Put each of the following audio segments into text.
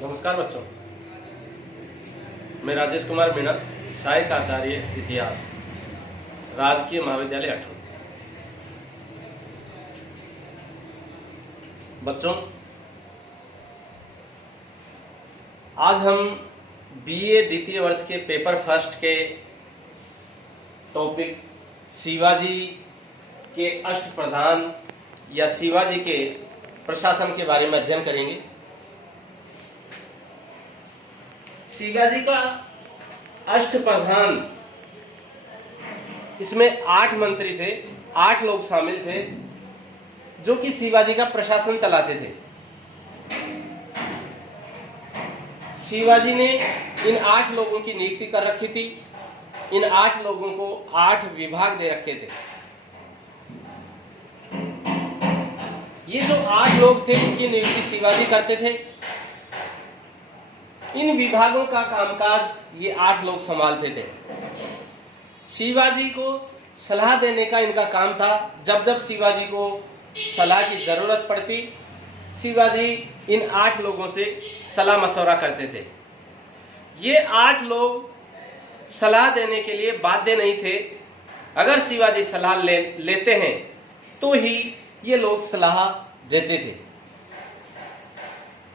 नमस्कार बच्चों, मैं राजेश कुमार मीणा, सहायक आचार्य इतिहास, राजकीय महाविद्यालय अठूर। बच्चों, आज हम बीए द्वितीय वर्ष के पेपर फर्स्ट के टॉपिक शिवाजी के अष्टप्रधान या शिवाजी के प्रशासन के बारे में अध्ययन करेंगे। शिवाजी का अष्टप्रधान, इसमें 8 मंत्री थे, 8 लोग शामिल थे जो कि शिवाजी का प्रशासन चलाते थे। शिवाजी ने इन 8 लोगों की नियुक्ति कर रखी थी। इन 8 लोगों को 8 विभाग दे रखे थे। ये जो 8 लोग थे, इनकी नियुक्ति शिवाजी करते थे। इन विभागों का कामकाज ये 8 लोग संभालते थे। शिवाजी को सलाह देने का इनका काम था। जब जब शिवाजी को सलाह की जरूरत पड़ती, शिवाजी इन 8 लोगों से सलाह मशवरा करते थे। ये 8 लोग सलाह देने के लिए बाध्य नहीं थे। अगर शिवाजी सलाह लेते हैं तो ही ये लोग सलाह देते थे।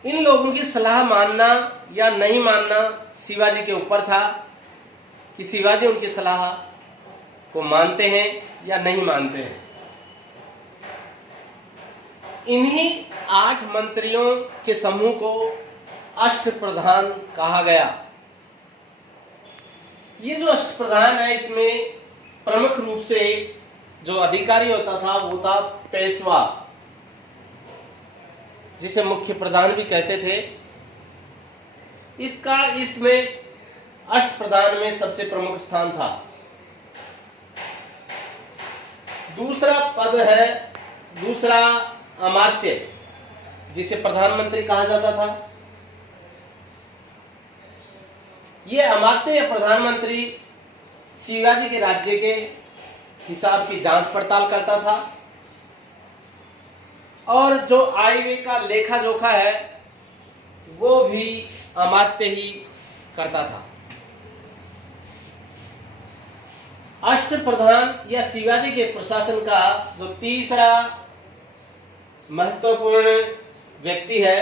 इन लोगों की सलाह मानना या नहीं मानना शिवाजी के ऊपर था कि शिवाजी उनकी सलाह को मानते हैं या नहीं मानते हैं। इन्हीं 8 मंत्रियों के समूह को अष्टप्रधान कहा गया। ये जो अष्टप्रधान है, इसमें प्रमुख रूप से जो अधिकारी होता था वो था पेशवा, जिसे मुख्य प्रधान भी कहते थे। इसमें अष्टप्रधान में सबसे प्रमुख स्थान था। दूसरा पद है दूसरा अमात्य, जिसे प्रधानमंत्री कहा जाता था। यह अमात्य या प्रधानमंत्री शिवाजी के राज्य के हिसाब की जांच पड़ताल करता था और जो आय व्यय का लेखा जोखा है वो भी अमात्य ही करता था। अष्टप्रधान या शिवाजी के प्रशासन का जो तीसरा महत्वपूर्ण व्यक्ति है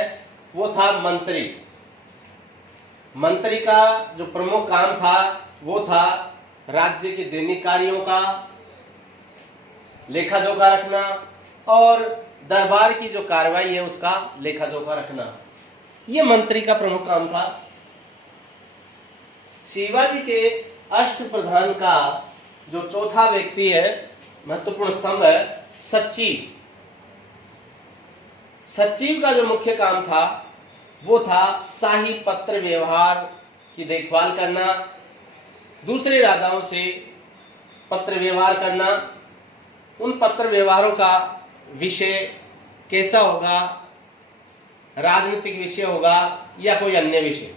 वो था मंत्री। मंत्री का जो प्रमुख काम था वो था राज्य के दैनिक कार्यों का लेखा जोखा रखना और दरबार की जो कार्रवाई है उसका लेखा जोखा रखना। यह मंत्री का प्रमुख काम था। शिवाजी के अष्टप्रधान का जो चौथा व्यक्ति है, महत्वपूर्ण स्तंभ है, सचिव। सचिव का जो मुख्य काम था वो था शाही पत्र व्यवहार की देखभाल करना, दूसरे राजाओं से पत्र व्यवहार करना, उन पत्र व्यवहारों का विषय कैसा होगा, राजनीतिक विषय होगा या कोई अन्य विषय।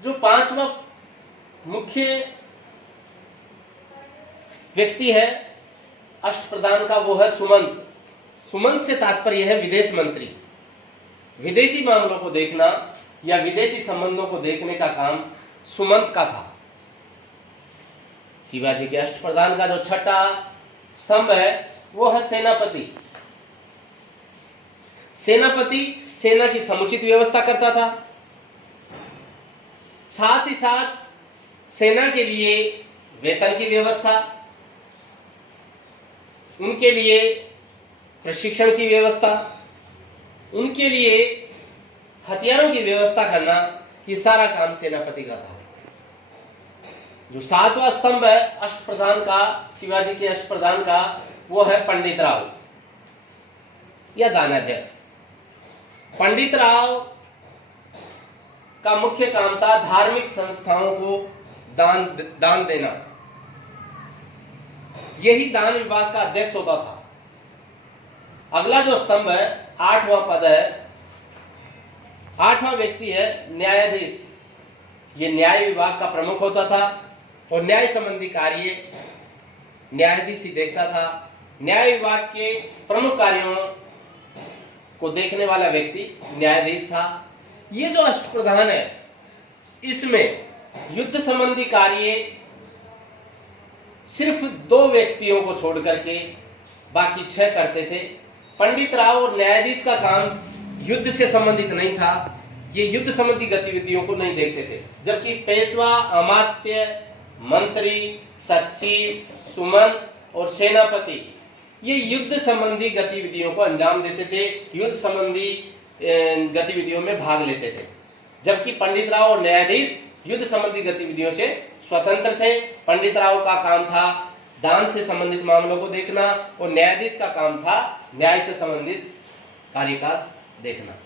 जो 5वां मुख्य व्यक्ति है अष्टप्रधान का वो है सुमंत। सुमंत से तात्पर्य है विदेश मंत्री। विदेशी मामलों को देखना या विदेशी संबंधों को देखने का काम सुमंत का था। शिवाजी के अष्टप्रधान का जो छठा स्तंभ है वो है सेनापति। सेनापति सेना की समुचित व्यवस्था करता था। साथ ही साथ सेना के लिए वेतन की व्यवस्था, उनके लिए प्रशिक्षण की व्यवस्था, उनके लिए हथियारों की व्यवस्था करना, ये सारा काम सेनापति का था। जो 7वां स्तंभ है अष्टप्रधान का, शिवाजी के अष्टप्रधान का, वो है पंडित राव या दानाध्यक्ष। पंडित राव का मुख्य काम था धार्मिक संस्थाओं को दान देना। यही दान विभाग का अध्यक्ष होता था। अगला जो स्तंभ है 8वां पद है, 8वां व्यक्ति है न्यायाधीश। ये न्याय विभाग का प्रमुख होता था और न्याय संबंधी कार्य न्यायाधीश ही देखता था। न्याय विभाग के प्रमुख कार्यों को देखने वाला व्यक्ति न्यायाधीश था। ये जो अष्टप्रधान है, इसमें युद्ध संबंधी कार्य सिर्फ 2 व्यक्तियों को छोड़ करके बाकी 6 करते थे। पंडित राव और न्यायाधीश का काम युद्ध से संबंधित नहीं था, ये युद्ध संबंधी गतिविधियों को नहीं देखते थे। जबकि पेशवा, अमात्य, मंत्री, सचिव, सुमन और सेनापति ये युद्ध संबंधी गतिविधियों को अंजाम देते थे, युद्ध संबंधी गतिविधियों में भाग लेते थे। जबकि पंडित राव और न्यायाधीश युद्ध संबंधी गतिविधियों से स्वतंत्र थे। पंडित राव का काम था दान से संबंधित मामलों को देखना और न्यायाधीश का काम था न्याय से संबंधित कार्यकाज देखना।